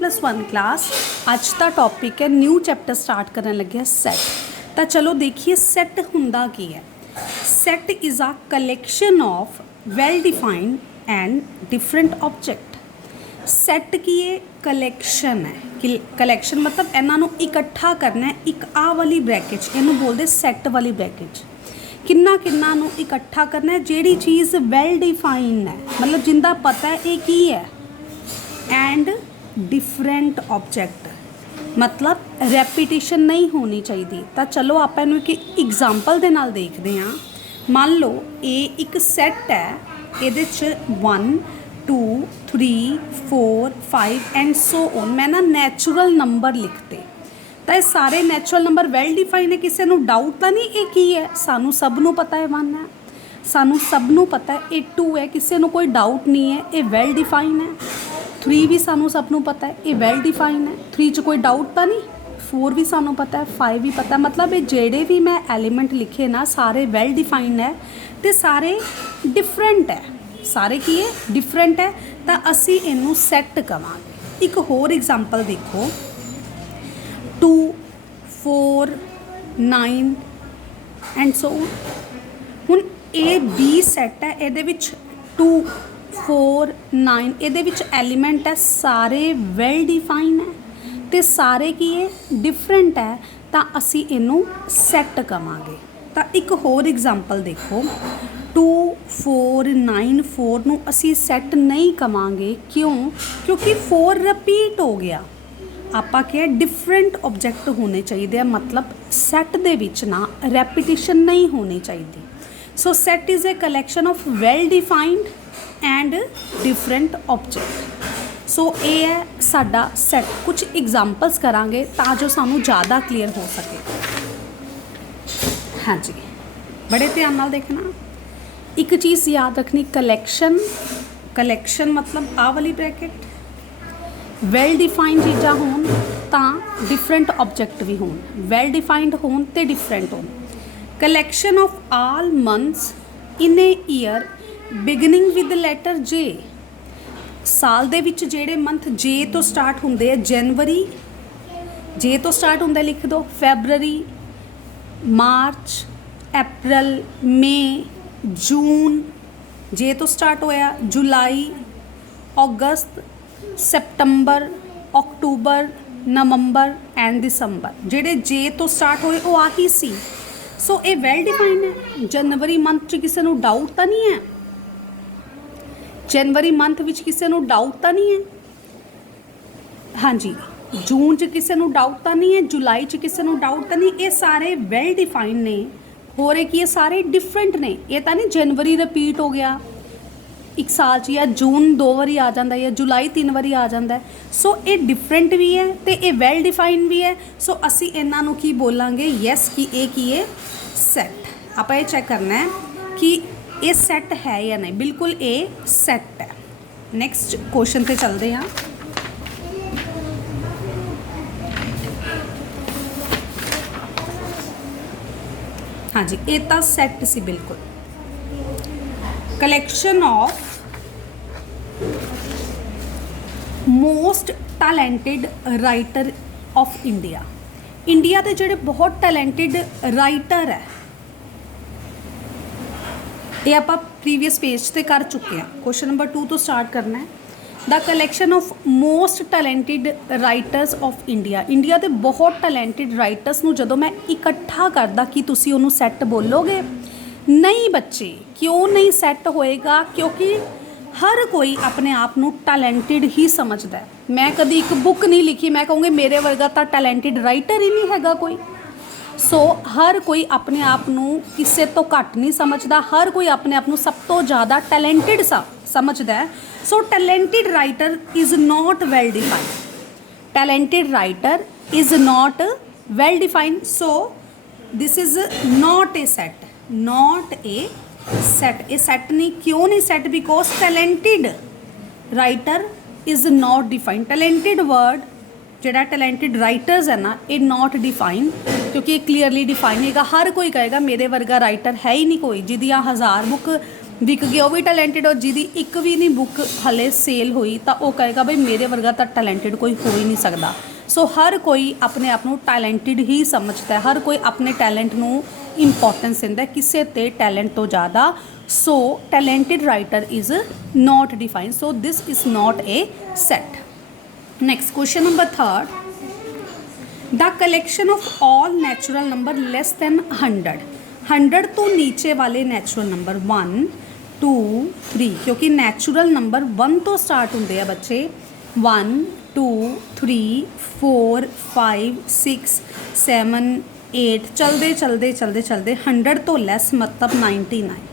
9+1 class. अज का topic है new chapter start करने लगे सैट। तो चलो देखिए सैट हुंदा की है। Set is a collection of well defined and different object. Set की ये कलैक्शन है कि कलैक्शन मतलब इन्हों इकट्ठा करना है। एक आ वाली ब्रैकेट इनू बोलते सैट वाली ब्रैकेट किन्ना किन्ना नू इकट्ठा करना है जिहड़ी चीज़ वैल डिफाइंड है मतलब जिंदा पता है ये की है एंड डिफरेंट ऑब्जेक्ट मतलब रैपीटिशन नहीं होनी चाहिए। तो चलो आप इनू एक एग्जाम्पल दे नाल देखते हैं। मान लो ये एक सैट है ये 1 2 3 4 5 एंड सो ऑन। मैं ना नैचुरल नंबर लिखते तो ये सारे नैचुरल नंबर वैल डिफाइन है। किसी को डाउट तो नहीं ये की है, सानू सब नू पता है 1 है, सानू सब नू पता है ये 2 है, किसी को कोई डाउट नहीं है ये वैल डिफाइन है। 3 भी सानू सब नू पता है ये वैल डिफाइन है। 3 च कोई डाउट तो नहीं। 4 भी सानू पता है, 5 भी पता है। मतलब ये जेडे भी मैं एलीमेंट लिखे ना सारे वैल डिफाइंड है तो सारे डिफरेंट है। सारे की है डिफरेंट है तो असी इनू सैट कवांगे। एक होर एग्जाम्पल देखो 2 4 9 एंड सो हुण ए बी सैट है ये 2 4 9 ये एलीमेंट है सारे वैल डिफाइन है तो सारे की ये डिफरेंट है तो असी इनू सैट कवांगे। तो एक होर एग्जाम्पल देखो 2 4 9 4 नू असी सैट नहीं कवांगे। क्यों? क्योंकि 4 रिपीट हो गया। आपां क्या डिफरेंट ऑब्जेक्ट होने चाहिए मतलब सैट दे विच ना रैपीटिशन नहीं होनी चाहिए। So set is a collection of well defined and different object. So ये है साडा सैट। कुछ एग्जाम्पल्स करांगे ताजो सानू ज़्यादा क्लीयर हो सके। हाँ जी बड़े ध्यान नाल देखना। एक चीज़ याद रखनी कलैक्शन कलैक्शन मतलब आ वाली ब्रैकेट वैल डिफाइंड चीज़ा होन तो डिफरेंट ऑब्जेक्ट भी होन, वैल डिफाइंड होन तो डिफरेंट होन। Collection of all months in a year beginning with letter जे। साल दे विच जेड़े मंथ जे तो स्टार्ट होंदे है जनवरी जे तो स्टार्ट होंदा लिख दो, फैबररी मार्च अप्रैल मई जून जे तो स्टार्ट होया, जुलाई अगस्त सितंबर अक्टूबर नवंबर एंड दिसंबर जेडे जे तो स्टार्ट होए वो आही सी। सो ये वैल डिफाइंड है। जनवरी मंथ च किसी को डाउट तो नहीं है, जनवरी मंथ विच किसी को डाउट तो नहीं है। हाँ जी जून च किसी को डाउट तो नहीं है, जुलाई च किसी को डाउट तो नहीं। ये सारे वैल डिफाइंड ने। हो रहे कि ये सारे डिफरेंट ने। ये तो नहीं जनवरी रिपीट हो गया एक साल च, या जून 2 बारी आ जाता है, या जुलाई 3 बारी आ जाता है। सो ये डिफरेंट भी है तो ये वैल डिफाइंड भी है। सो असी इन्हों की बोलांगे यस कि ये सैट। आप ये चेक करना है कि ये सैट है या नहीं। बिल्कुल ये सैट है। नैक्सट क्वेश्चन पे चलते हैं। हाँ जी ये तो सैट सी बिल्कुल। Collection of most talented writer of India. India के जोड़े बहुत टैलेंटेड राइटर है ये आप प्रीवियस पेज पे कर चुके हैं। क्वेश्चन नंबर 2 तो स्टार्ट करना है। The collection of most talented writers of India. India के बहुत टैलेंटेड राइटर्स नू जदों मैं इकट्ठा करदा कि तुसी उन्होंने सैट बोलोगे नहीं बच्चे। क्यों नहीं सैट होएगा? क्योंकि हर कोई अपने आप को टैलेंटेड ही समझदा है। मैं कभी एक बुक नहीं लिखी मैं कहूँगी मेरे वर्गा तो टैलेंटेड राइटर ही नहीं हैगा कोई। सो हर कोई अपने आप को किसी तो घट नहीं समझदा, हर कोई अपने आप को सब तो ज़्यादा टैलेंटेड समझदा है। So talented writer is not well defined. Talented writer is not well defined. So this is not a set, not a set. A set नहीं। क्यों नहीं set? Because talented writer is not defined. Talented word जोड़ा talented writers है ना ये not define क्योंकि clearly define है। हर कोई कहेगा मेरे वर्गा राइटर है ही नहीं कोई जिदियाँ 1000 बुक ਵਿਕ ਗਿਆ ਉਹ ਵੀ ਟੈਲੈਂਟਡ, ਔਰ ਜਿਹਦੀ ਇੱਕ ਵੀ ਨਹੀਂ ਬੁੱਕ ਹਲੇ ਸੇਲ ਹੋਈ ਤਾਂ ਉਹ ਕਹੇਗਾ ਬਈ ਮੇਰੇ ਵਰਗਾ ਤਾਂ ਟੈਲੈਂਟਡ ਕੋਈ ਹੋ ਹੀ ਨਹੀਂ ਸਕਦਾ। ਸੋ ਹਰ ਕੋਈ ਆਪਣੇ ਆਪ ਨੂੰ ਟੈਲੈਂਟਡ ਹੀ ਸਮਝਦਾ ਹੈ, ਹਰ ਕੋਈ ਆਪਣੇ ਟੈਲੈਂਟ ਨੂੰ ਇੰਪੋਰਟੈਂਸ ਦਿੰਦਾ, ਕਿਸੇ ਤੇ ਟੈਲੈਂਟ ਤੋਂ ਜ਼ਿਆਦਾ। So talented writer is not defined, so this is not a set. Next question number 3rd, the collection of all natural number less than 100 तो नीचे वाले नेचुरल नंबर 1 2 3, क्योंकि नेचुरल नंबर 1 तो स्टार्ट होंगे बच्चे 1 2 3 4 5 6 7 8 चलते चलते चलते चलते 100 तो लैस मतलब 99।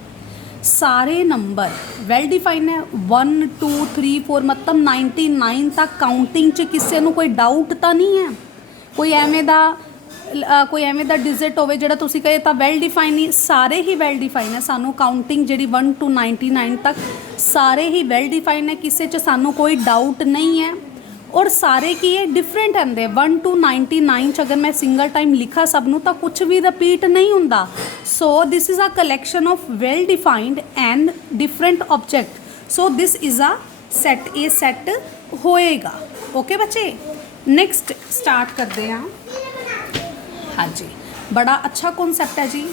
सारे नंबर वैल डिफाइन है 1 2 3 4 मतलब 99 तक काउंटिंग च किसी को कोई डाउट तो नहीं है, कोई एवें दा डिजिट होवे जिहड़ा तुसीं कहे तां वैल डिफाइन नहीं, सारे ही वैल डिफाइन है। सानू काउंटिंग जिहड़ी 1 to 99 तक सारे ही वैल डिफाइन है, किसी च सानू कोई डाउट नहीं है। और सारे की है डिफरेंट आंदे 1 to 99 च अगर मैं सिंगल टाइम लिखा सब नू तो कुछ भी रिपीट नहीं होंदा। So this is a collection of well defined and different object, so this is a set, ये सैट होएगा। ओके बच्चे, नेक्स्ट स्टार्ट करते हैं। हाँ जी, बड़ा अच्छा कॉन्सैप्ट है जी।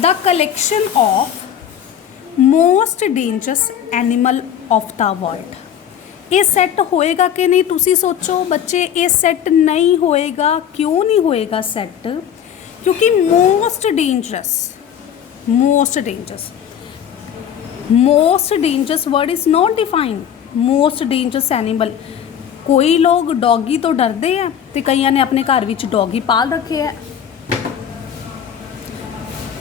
The collection of most dangerous animal of the world, ये सैट होएगा कि नहीं? तुसी सोचो बच्चे, ये सैट नहीं होएगा। क्यों नहीं होएगा सैट? क्योंकि most dangerous word is not defined. Most dangerous animal, कोई लोग डॉगी तो डरते हैं तो कईयां ने अपने घर विच डॉगी पाल रखे है,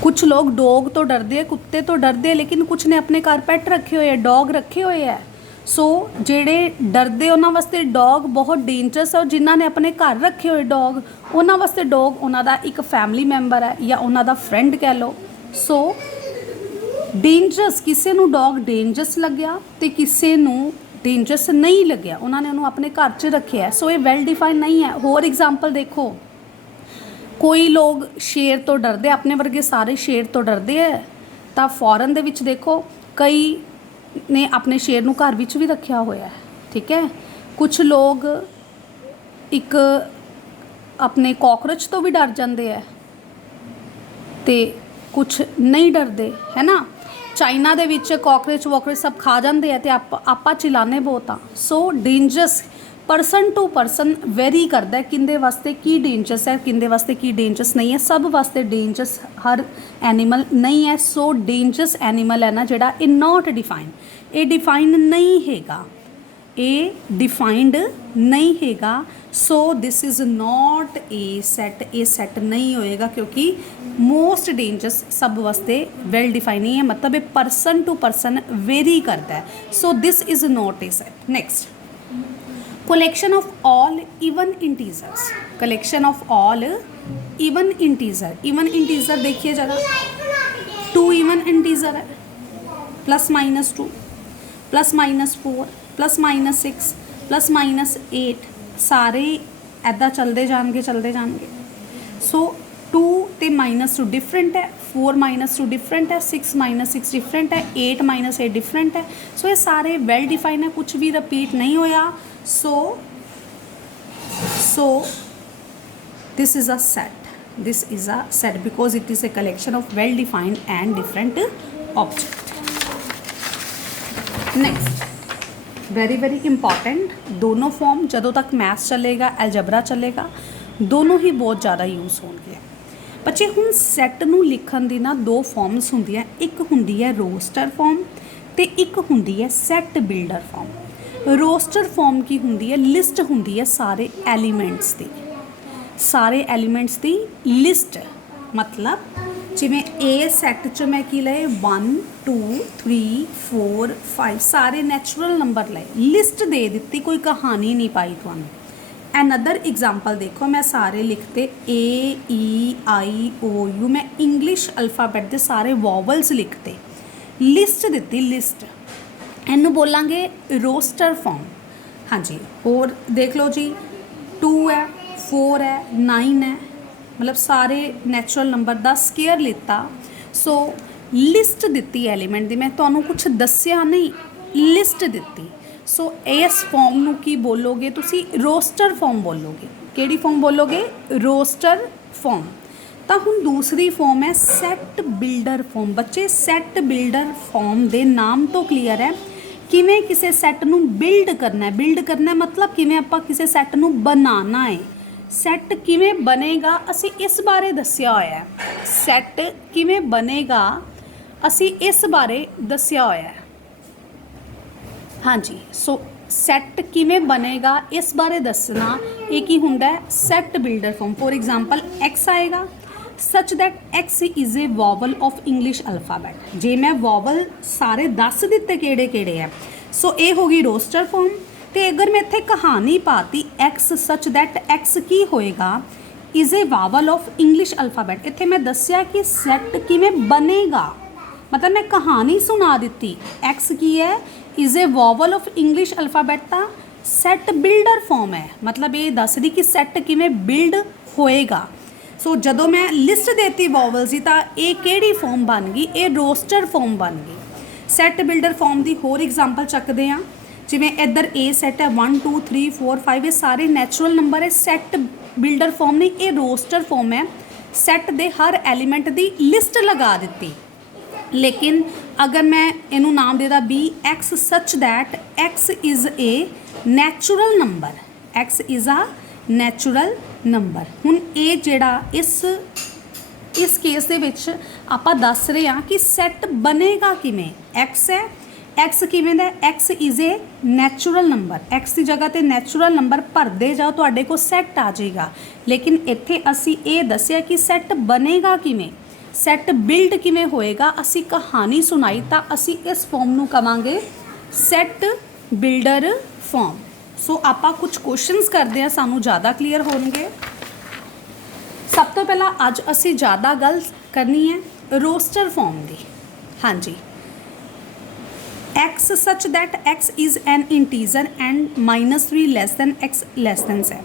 कुछ लोग डॉग तो डरते हैं, कुत्ते तो डरते हैं, लेकिन कुछ ने अपने घर पैट रखे हुए हैं, डॉग रखे हुए हैं। सो जेड़े डरदे उन्हां वास्ते डॉग बहुत डेंजरस है, और जिन्हां ने अपने घर रखे हुए डॉग उन्हां वास्ते डॉग उन्हां दा एक फैमिली मैंबर है या उन्हां दा फ्रेंड कह लो। सो डेंजरस, किसी नूं डॉग डेंजरस लग्या तो किसी नूं डेंजरस नहीं लग्या, उन्होंने उन्होंने अपने घर च रखे है। सो ये वैल डिफाइन नहीं है। होर एग्जाम्पल देखो, कोई लोग शेर तो डरते, अपने वर्गे सारे शेर तो डरते हैं, तो फॉरन दे विच देखो कई ने अपने शेर नूं घर विच भी रखा हुआ है, ठीक है। कुछ लोग एक अपने कॉकरोच तो भी डर जाते हैं तो कुछ नहीं डरते, है ना। चाइना दे विच कॉकरोच वॉकरोच सब खा जाते हैं तो आपां चिलाने बहुत हाँ। So dangerous person to person vary करता है किंदे वास्ते की डेंजरस है, किंदे वास्ते की डेंजरस नहीं है। सब वास्ते डेंजरस हर एनिमल नहीं है। सो डेंजरस एनिमल है ना जिहड़ा, ये नॉट डिफाइन, ये डिफाइन नहीं हैगा, ये डिफाइंड नहीं हैगा। So this is not a set, ये सैट नहीं होएगा क्योंकि मोस्ट डेंजरस सब वास्ते वेल डिफाइन नहीं है, मतलब ये परसन टू परसन वेरी करता है। So this is not a set. Next, collection of all even integers, collection of all even integer. Even integer देखिए ज़रा, 2 इवन इंटीजर है, +-2 +-4 +-6 +-8 सारे ऐदा चलते जाएंगे। सो 2 ते -2 डिफरेंट है, 4 -2 डिफरेंट है, 6 -6 डिफरेंट है, 8 -8 डिफरेंट है। सो ये सारे वेल डिफाइन है, कुछ भी रिपीट नहीं होया। So this is a set, this is a set because it is a collection of well defined and different object. Next, very very important, दोनों फॉर्म जदों तक मैथ्स चलेगा, अलजबरा चलेगा, दोनों ही बहुत ज़्यादा यूज़ होंगे बच्चे। हुण सैट नूं लिखण दी ना 2 फॉर्म्स हुंदियां, एक हुंदी है रोस्टर फॉर्म ते एक हुंदी है set builder form. Roster form की हुंदी है, लिस्ट हुंदी है सारे एलीमेंट्स दी, सारे एलीमेंट्स दी लिस्ट। मतलब जिमें ए सैट च मैं की लए 1 2 3 4 5 सारे नैचुरल नंबर लए, लिस्ट दे दी, कोई कहानी नहीं पाई तुहानूं। अनदर एग्जाम्पल देखो, मैं सारे लिखते AEIOU, मैं इंग्लिश अल्फाबैट के सारे वॉवल्स लिखते, लिस्ट दी, लिस्ट। इनू बोलांगे रोस्टर फॉर्म। हाँ जी, और देख लो जी, 2 है, 4 है, 9 है, मतलब सारे नैचुरल नंबर का स्केयर लेता। सो लिस्ट दिती एलीमेंट दी, मैं तुहानू कुछ दस्सिया नहीं, लिस्ट दिती। सो इस फॉर्म नू की बोलोगे तुसी? रोस्टर फॉर्म बोलोगे। किहड़ी फॉर्म बोलोगे? Roster form. तो हुण दूसरी फॉर्म है सैट बिल्डर फॉर्म। बच्चे सैट बिल्डर फॉर्म दे नाम तो क्लीयर है किवें किसी सैट नू बिल्ड करना है। बिल्ड करना है मतलब किवें आपां किसी सैट नू बनाना है। सैट किवें बनेगा असी इस बारे दस्सिया होया है। सैट किवें बनेगा असी इस बारे दस्सिया होया है। हाँ जी, सो सैट किवें बनेगा इस बारे दसना ये की हुंदा है set builder form. For example x आएगा such that x is a vowel of English alphabet. जे मैं वॉवल सारे दस दिते किहड़े किहड़े है, सो ये होगी रोस्टर फॉर्म। तो अगर मैं इत्थे कहानी पाती एक्स सच दैट एक्स की होएगा is a vowel of English alphabet, इत्थे मैं दस्सिया कि सैट किवें बनेगा, मतलब मैं कहानी सुना दी। एक्स की है is a vowel of English alphabet का सैट बिल्डर फॉर्म है, मतलब ये दस दी कि सैट किवें बिल्ड होएगा। सो जदों मैं लिस्ट देती वॉवल्स की तो ये किहड़ी फॉर्म बन गई? ये रोस्टर फॉर्म बन गई। सैट बिल्डर फॉर्म की होर एग्जाम्पल चकते हैं, जिवें इधर ए सैट है 1 2 3 4 5 ये सारे नैचुरल नंबर है। सैट बिल्डर फॉर्म नहीं, ये रोस्टर फॉर्म है। सैट दे हर एलीमेंट की लिस्ट लगा दी। लेकिन अगर मैं इनू नाम देदा B X such that x is a natural number, X is a natural number. हुण ये जिहड़ा इस केस दे विच आपां दस रहे हैं कि सैट बनेगा किवें। एक्स है, एक्स किवें दा? X is a natural number. X की जगह ते नैचुरल नंबर भरदे जाओ तुहाडे कोल सैट आ जाएगा। लेकिन इत्थे असी ये दस्सिया कि सैट बनेगा किवें, सैट बिल्ड किवें होएगा। असी कहानी सुनाई तो असी इस फॉर्म नू कवांगे सैट बिल्डर फॉर्म। सो आपां कुछ क्वेश्चनस करते हैं, सानू ज़्यादा क्लीयर होणगे। सब तो पहला अज असी ज़्यादा गल करनी है रोस्टर फॉर्म की। हाँ जी, x such that x is an integer and -3 less than x less than 7।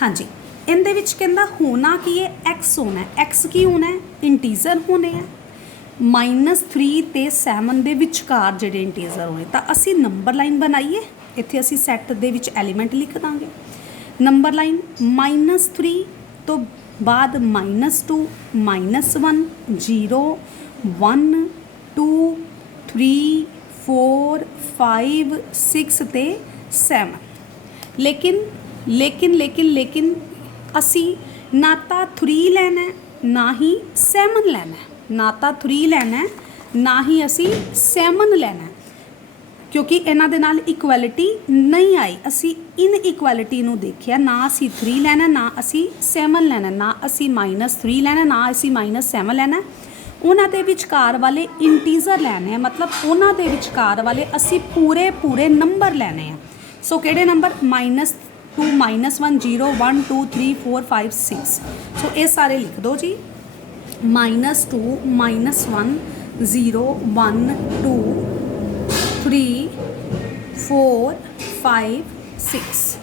हाँ जी, इनदे विच कहंदा होना कि ये एक्स होना है। एक्स की होना है? इंटीजर होने हैं। -3 ते 7 दे विचकार जिहड़े इंटीजर होने, तो असी नंबर लाइन बनाइए। इत्थे असी सैट दे विच एलीमेंट लिख दांगे। नंबर लाइन -3 तो बाद -2 -1 0 1 2 3 4 5 6 ते 7। लेकिन असी ना तो 3 लैना है ना ही 7 लैना है, ना तो 3 लैना है ना ही असी 7 लैना है, क्योंकि इन्हां दे नाल इक्वैलिटी नहीं आई। असी इन इक्वैलिटी नूं देखिया, ना असी 3 लैना ना असी 7 लैना, ना असी -3 लैना ना असी -7 लैना। उन्हां दे विचकार वाले इंटीजर लैने हैं, मतलब उन्हां दे विचकार वाले असी पूरे नंबर लैने हैं। सो किहड़े नंबर? -2 -1 0 1 2 3 4 5 6। सो ये सारे लिख दो जी। -2 -1 0 1 2 3 4 5 6।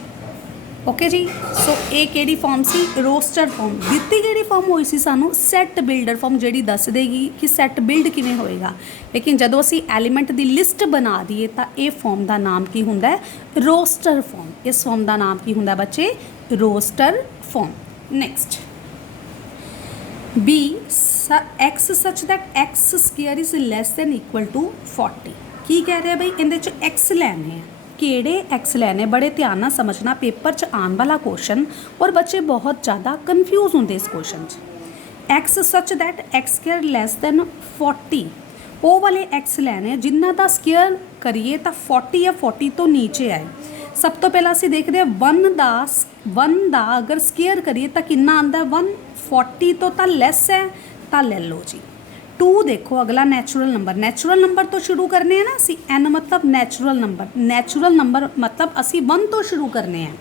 ओके जी। सो ये किहड़ी फॉर्म सी? Roster form. दित्ती किहड़ी फॉर्म होई सी सानू? सैट बिल्डर फॉर्म, जिहड़ी दस देगी कि सैट बिल्ड किवें होएगा। लेकिन जदों असी एलीमेंट की लिस्ट बना दईए तो ये फॉर्म का नाम की हुंदा है? Roster form. इस फॉर्म का नाम की हुंदा बच्चे? Roster form. Next B X such that X square is less than equal to 40। की कह रहे बई? इहदे च एक्स लैने हैं। किहड़े एक्स लैने? बड़े ध्यान नाल समझना, पेपर च आने वाला क्वेश्चन, और बच्चे बहुत ज़्यादा कन्फ्यूज़ होंगे इस क्वेश्चन च। X such that X square less than 40, वो वाले एक्स लैने जिन्हां दा स्क्वेयर करिए तो 40 या 40 तो नीचे आए। सब तो पहला असीं देखते हैं 1 दा अगर स्क्वेयर करिए तो कितना आंदा? 1। 40 तो लैस है तो ले लो जी। 2 देखो अगला नैचुरल नंबर तो शुरू करने हैं ना असी। एन मतलब नैचुरल नंबर मतलब असी 1 तो शुरू करने हैं।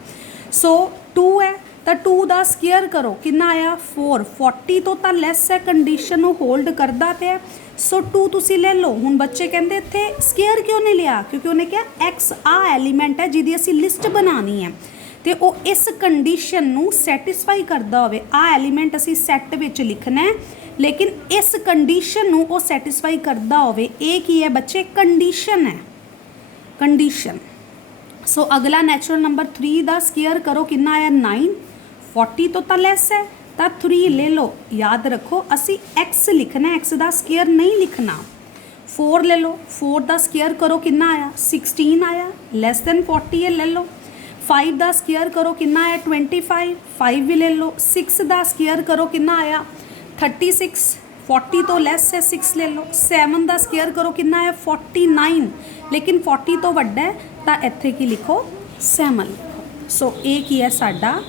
सो 2 है तो 2 दा स्क्वेयर करो, कितना आया? 4। 40 तो लैस है, कंडीशन होल्ड करता पे। सो 2 तुसी ले लो। हुण बच्चे कहते इत्थे स्क्वेयर क्यों नहीं लिया? क्योंकि उन्हें क्या एक्स आ एलीमेंट है जिहदी असी लिस्ट बनानी है, तो वो इस कंडीशन नू सैटिस्फाई करता होवे। आ एलीमेंट असी सैट विच लिखना है लेकिन इस कंडीशन नूं वो सैटिस्फाई करदा होवे, ये की है बच्चे, कंडीशन है, कंडीशन। सो अगला नैचुरल नंबर 3 का स्केयर करो कितना आया 9, 40 तो लैस है तो 3 ले लो। याद रखो असी x लिखना, x का स्केयर नहीं लिखना। 4 ले लो, 4 का स्केयर करो कितना आया 16 आया, लैस दैन 40 है ले लो। 5 का स्केयर करो कितना आया 25, 5 भी ले लो। 6 का स्केयर करो कितना आया 36, 40 तो लैस है 6 ले लो। 7 का स्केयर करो कितना है 49, लेकिन 40 तो वड्डा है तो इत्थे की लिखो 7 लिखो। सो ये की है साडा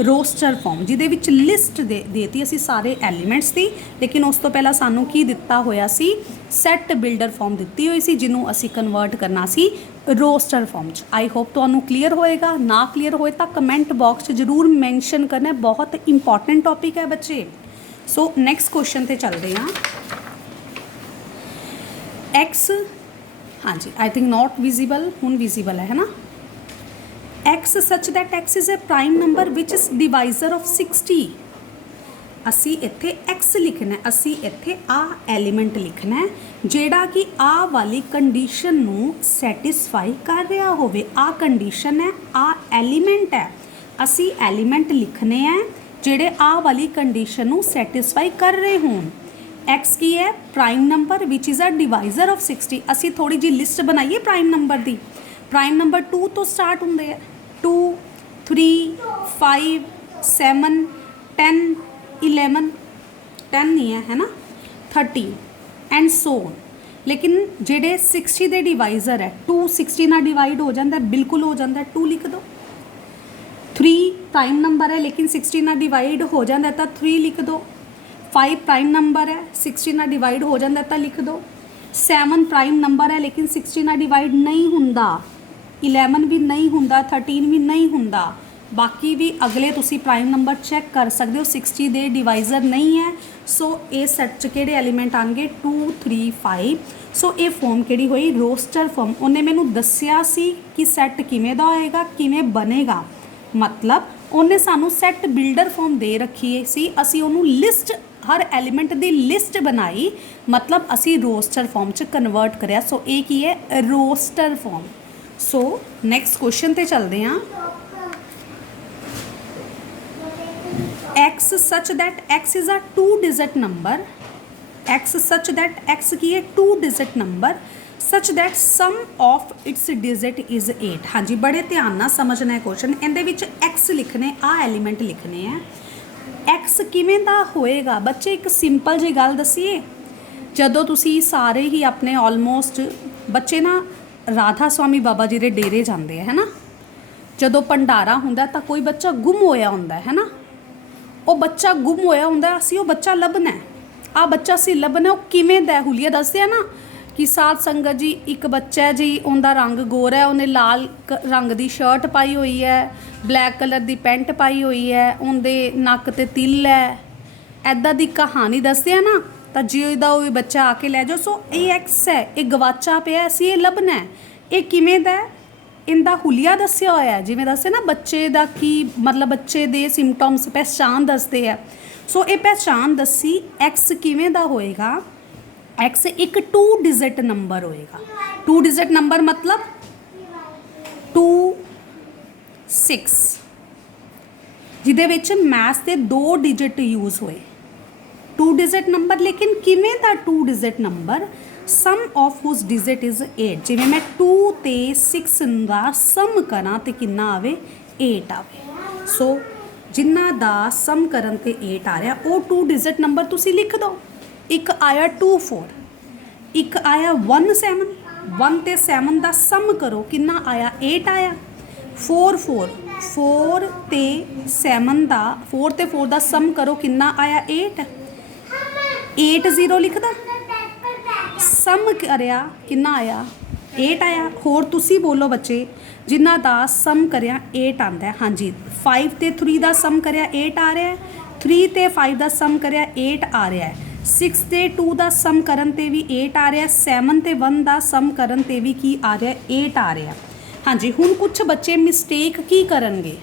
रोस्टर फॉर्म, जिहदे विच लिस्ट देती असी सारे एलीमेंट्स की, लेकिन उस तो पहला सानू की दिता होया सी, सैट बिल्डर फॉर्म दिती हुई सी, जिन्हों असी कन्वर्ट करना सी रोस्टर फॉर्म च। आई होप तुहानू क्लीयर होएगा, ना क्लीयर होए तो कमेंट बॉक्स च जरूर मैंशन करना, बहुत इंपॉर्टेंट टॉपिक है बच्चे। सो नैक्सट क्वेश्चन ते चलते हैं। एक्स, हाँ जी, आई थिंक नॉट विजिबल, हुण विजिबल है ना। x such that x is a prime number which is divisor of 60। असी इत्थे x लिखना है, असी इत्थे आ एलीमेंट लिखना है जेड़ा कि आ वाली कंडीशन नू सैटिस्फाई कर रहा होवे। आ कंडीशन है, आ एलीमेंट है, असी एलीमेंट लिखने हैं जेड़े आ वाली कंडीशन नू सैटिस्फाई कर रहे हों। x की है prime number which is a divisor of 60। असी थोड़ी जी लिस्ट बनाइए प्राइम नंबर की। प्राइम नंबर 2 तो स्टार्ट होंगे है, 2, 3, 5, 7, 10, 11, 10 नहीं है ना, 13 एंड सो ऑन। लेकिन जेडे 60 के डिवाइजर है, 2 60 ना डिवाइड हो जाता है, बिल्कुल हो जाता है, 2 लिख दो। 3 प्राइम नंबर है लेकिन 60 ना डिवाइड हो जाता है तो 3 लिख दो। 5 प्राइम नंबर है, 60 ना डिवाइड हो जाता है तो लिख दो। 7 प्राइम नंबर है लेकिन 60 ना डिवाइड नहीं होंदा, 11 भी नहीं होंदा, 13 भी नहीं होंदा। बाकी भी अगले तुसी प्राइम नंबर चैक कर सकते हो, 60 दे डिवाइजर नहीं है। सो ये सैट च किहड़े एलीमेंट आएंगे 2, 3, 5। सो ये फॉर्म किहड़ी होई रोस्टर फॉर्म। उन्हें मैनू दस्सिया सी कि सैट किवें दा होएगा, किवें बनेगा, मतलब उन्हें सानू सैट बिल्डर फॉर्म दे रखी सी, असी उन्होंने लिस्ट, हर एलीमेंट की लिस्ट बनाई, मतलब असी रोस्टर फॉर्म च कन्वर्ट करया। सो ये की है roster form. So next question ते चलते हैं। X such that x is a 2 digit number, X such that X की है 2 digit number, such that sum of its digit is 8। हाँ जी, बड़े ध्यान नाल समझना है क्वेश्चन। इहदे विच एक्स लिखने, आ एलीमेंट लिखने हैं। एक्स किवें दा होएगा बच्चे, एक सिंपल जी गल दसीए। जदों तुसी सारे ही अपने ऑलमोस्ट बच्चे ना राधा स्वामी बाबा जी के डेरे जाते हैं, है ना, जदों भंडारा हुंदा तो कोई बच्चा गुम होया हुंदा है ना, वो बच्चा गुम होया हुंदा, असीं वो बच्चा लभना है। आ बच्चा असीं लभना, वो किवें दा हुलिया दसदे आ ना कि साध संगत जी एक बच्चा है जी, उनका रंग गोरा है, उन्हें लाल रंग की शर्ट पाई हुई है, ब्लैक कलर की पैंट पाई हुई है, उनके नक ते तिल है, ऐदा दी कहानी दसदे आ ना, तो जिदा वो बच्चा आके लै जाओ। सो ये एक्स है, ये गवाचा पिया, असीं ये लभना है। ये किवें दा, इनका हुलिया दस्सिया होया है, जिवें दस्से ना बच्चे का की मतलब बच्चे दे सिम्पटम्स पहचान दसदे है। सो ये पहचान दसी एक्स किवें दा होएगा। एक्स एक 2 डिजिट नंबर होएगा। 2 डिजिट नंबर मतलब 2, 6, जिहदे विच मैथ्स के 2 डिजिट यूज़ होए। 2 डिजिट नंबर, लेकिन किवें दा 2 digit number, sum of whose digit is 8। जिवें मैं 2 ते 6 का सम करा तो कितना आवे 8 आवे। सो जिन्ना दा सम करन ते 8 आ रहा, वो 2 डिजिट नंबर तुसी लिख दो। एक आया 2, 4, एक आया 1, 7, 1 ते 7 का सम करो कितना आया 8 आया। 4, 4, 4 ते 7 का 4 ते 4 का सम करो कितना आया 8, 8 0 लिखदा, सम करया कितना आया 8 आया। होर तुसी बोलो बच्चे जिन्ना दा सम करया 8 आंदा है। हाँ जी, 5 ते 3 का सम करया 8 आ रहा है, 3 ते 5 का सम करया 8 आ रहा है, 6 ते 2 का सम करन ते भी 8 आ रहा है, 7 ते 1 का सम करन ते भी की आ रहा है 8 आ रहा है। हाँ जी, हुण कुछ बच्चे मिसटेक की करनगे,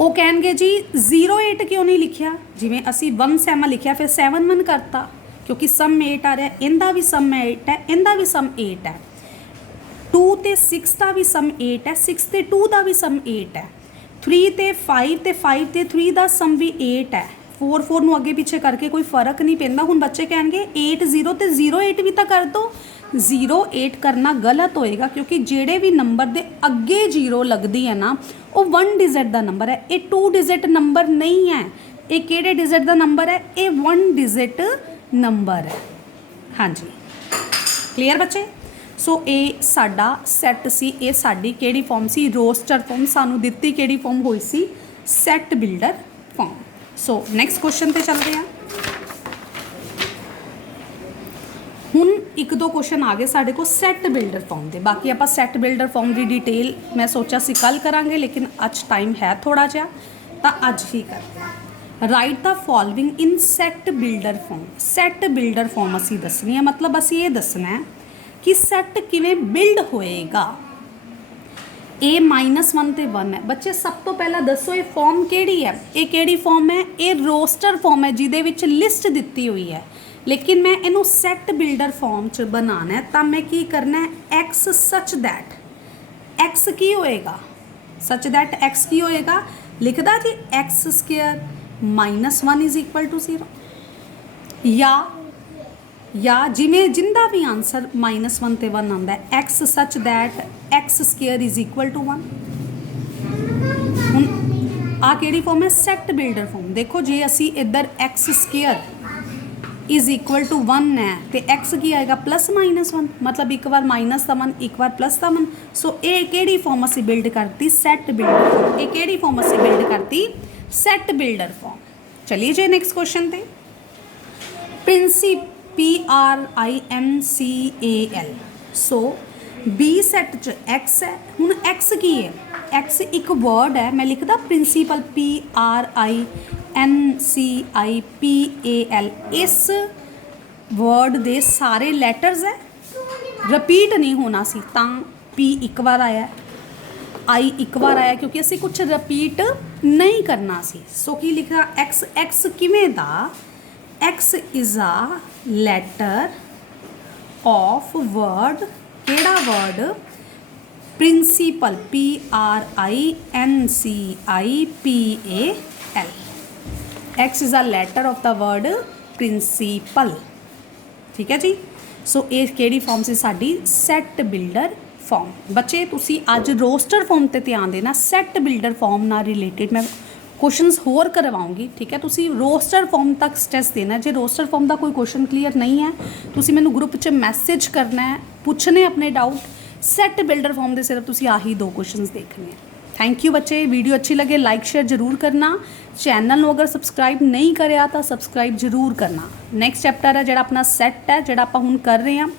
वो कहेंगे जी 08 क्यों नहीं लिखिया, जिमें असी 1 7 लिखिया फिर 7 1 करता, क्योंकि सम 8 आ रहा है, इनका भी सम 8 है, इनका भी सम 8 है। 2 ते 6 का भी सम 8 है, 6 ते 2 का भी सम 8 है। 3 ते 5 ते 5 ते 3 का सम भी 8 है। 4 4 नूं अगे पिछे करके कोई फर्क नहीं पैंदा। हुण बच्चे कहेंगे 8 0 ते 08 भी तो कर दो। 08 करना गलत होएगा, क्योंकि जेड़े भी नंबर दे अगे 0 लगदी है ना, वो 1 डिजिट का नंबर है। ये 2 डिजिट नंबर नहीं है। ये किहड़े डिजिट का नंबर है? ये 1 डिजिट नंबर है। हाँ जी, क्लीयर बच्चे। सो ये साडा सैट सी, ये साडी किहड़ी फॉर्म सी? Roster form. सानू दित्ती किहड़ी फॉर्म हुई सी? Set builder form. So next question ते चलते हैं। हुण एक दो क्वेश्चन आ गए साढ़े को सैट बिल्डर फॉर्म के। बाकी आप सैट बिल्डर फॉर्म की डिटेल मैं सोचा सी कल करांगे, लेकिन अज टाइम है थोड़ा जिहा, तो अज ही करते हैं। Right the following in set builder form. Set builder form असी दसनी है, मतलब असी ये दसना है कि सैट किवें बिल्ड होएगा। ए -1 ते 1 है। बच्चे सब तो पहला दसो ये फॉर्म केड़ी है? ये केड़ी फॉर्म है? ये रोस्टर फॉर्म है, जिहदे विच लिस्ट दित्ती हुई है। लेकिन मैं इनू सैट बिल्डर फॉर्म च बनाना है, तो मैं की करना है? एक्स सच दैट एक्स की होएगा, सच दैट एक्स की होएगा। लिखदा जी x square -1 is equal to 0, या जिमें जिंदा भी आंसर -1 ते 1 आंदा है, X such that X square is equal to 1। हुण आ केड़ी फॉर्म है? Set builder form. देखो जे असी इधर X square is equal to 1 है, तो एक्स की आएगा +-1, मतलब एक बार -1 एक बार +1। सो ये केड़ी फॉर्म असी बिल्ड करती? Set builder form. ये केड़ी फॉर्म असी बिल्ड करती? Set builder form. चलिए जी नेक्स्ट क्वेश्चन पे। PRINCAL। सो बी सैट च एक्स है। हुण एक्स की है? एक्स एक वर्ड है, मैं लिखदा प्रिंसीपल PRINCIPAL। इस वर्ड दे सारे लैटर्स है, रिपीट नहीं होना सी, तां P एक बार आया, I एक बार आया, क्योंकि असी कुछ रिपीट नहीं करना सी। सो की लिखा एक्स, एक्स किवें दा? X is a letter of word, केड़ा word? Principal PRINCIPAL। X is a letter of the word principal. ठीक है जी। सो ये केड़ी फॉर्म से साडी? Set builder form. बच्चे तुसी अज रोस्टर फॉर्म ते ध्यान देना, सैट बिल्डर फॉर्म नाल रिलेटेड मैं क्वेश्चंस होर करवाऊँगी। ठीक है, तुसी रोस्टर फॉर्म तक स्ट्रेस देना। जे रोस्टर फॉर्म का कोई क्वेश्चन क्लीयर नहीं है, तुसी मैनू ग्रुप च मैसेज करना है, पूछने अपने डाउट। सैट बिल्डर फॉर्म के सिर्फ तुसी आही 2 क्वेश्चंस देखने हैं। थैंक यू बच्चे। वीडियो अच्छी लगे लाइक शेयर जरूर करना। चैनल अगर सबसक्राइब नहीं करिया तो सबसक्राइब जरूर करना। नैक्सट चैप्टर है जोड़ा अपना सैट है, जोड़ा आप हुण कर रहे हैं,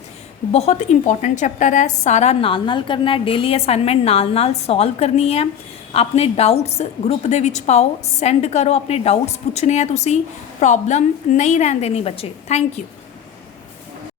बहुत इंपॉर्टेंट चैप्टर है। सारा नाल करना है, डेली असाइनमेंट नाल सॉल्व करनी है। अपने डाउट्स ग्रुप दे विच पाओ, सेंड करो, अपने डाउट्स पूछने हैं तुसी, प्रॉब्लम नहीं रहन देनी बच्चे। Thank you.